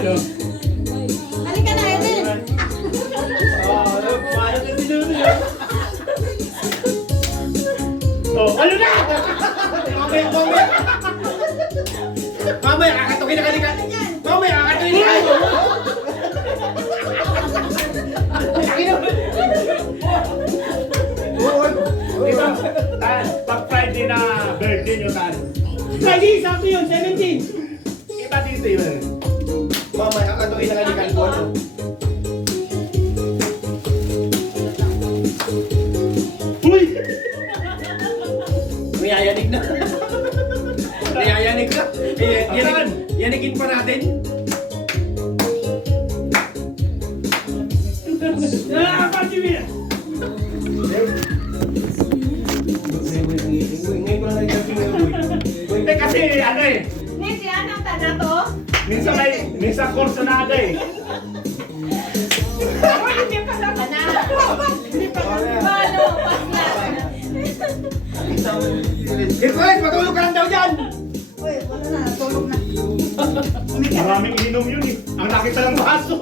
Ano? Halika na, Edel. Parang kasi doon yun. Oh, ano na? Mamaya. Mamaya, kakatukin na kanina. Mamaya, kakatukin na kanina. Ito, pag Friday na birthday nyo, Tan. Friday, sakto yun, 17. Iba dito yun. Mamaya, kakatukin na kanina kanina. Uy! Yayanig na. Yayanig na. Yanigin pa natin. Pag-ibig! Ngayon ko lang nagkakinggan mo. Hindi kasi ano eh. Nisi, anong tanda to? Minsan kurso na aga eh. Hindi pa na na. Hindi pa na. Balo, pasla. Girlfriend, matulog ka lang daw dyan! Uy, wala na, tulog na. Maraming inom yun eh. Ang nakita ng baso.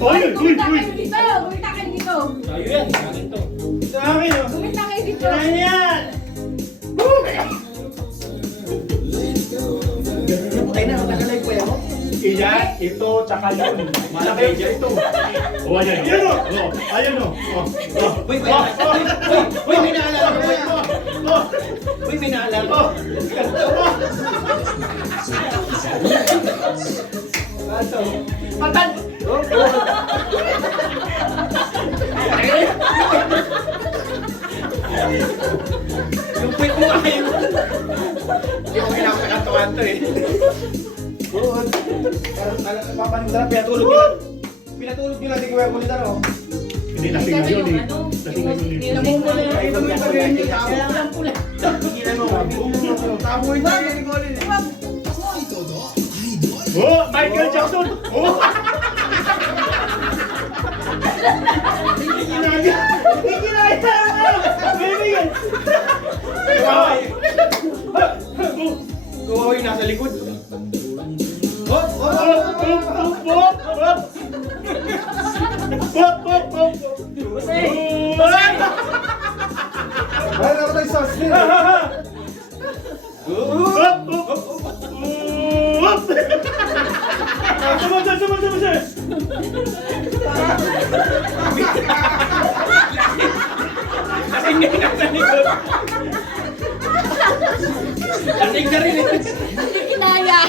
Uy! Gumita kayo dito, gumita kayo dito. Tayo yan, sa akin to. Sa akin oh. Gumita kayo dito. Kailangan yan! Ay na, nakalive pa yan mo? Iyan, ito, tsaka yun. Malaki yun ito. O, ayan o. Ayan o. Ayan o. Uy, may naalala ko ba yan? Uy, may naalala ko. Patan! Yung puwit mo kayo. Hindi ko kinakakantuan to eh. Oo. Papansarap, pinatulog nyo natin kaya kulit ano. Hindi lasing na yun eh. Lasing na yun eh. Namumula na Ay, ito. ito may pag-iinit. Pulang-pula. Hindi mo. Tamoy na yun, Colin eh. Oh, Michael Jackson! Oh! Hindi kinaya! Hindi kinaya! Baby yan! Kuha yung nasa likod. Hop! Hop! Hop! Hop! Hop! Hop! Hop! Hop! Hop! Ay, naman tayo sauce din. Hop! Hop! Hop! Sama! Kasing nga nasa likod. Kasing ka rin eh. Hindi kinaya.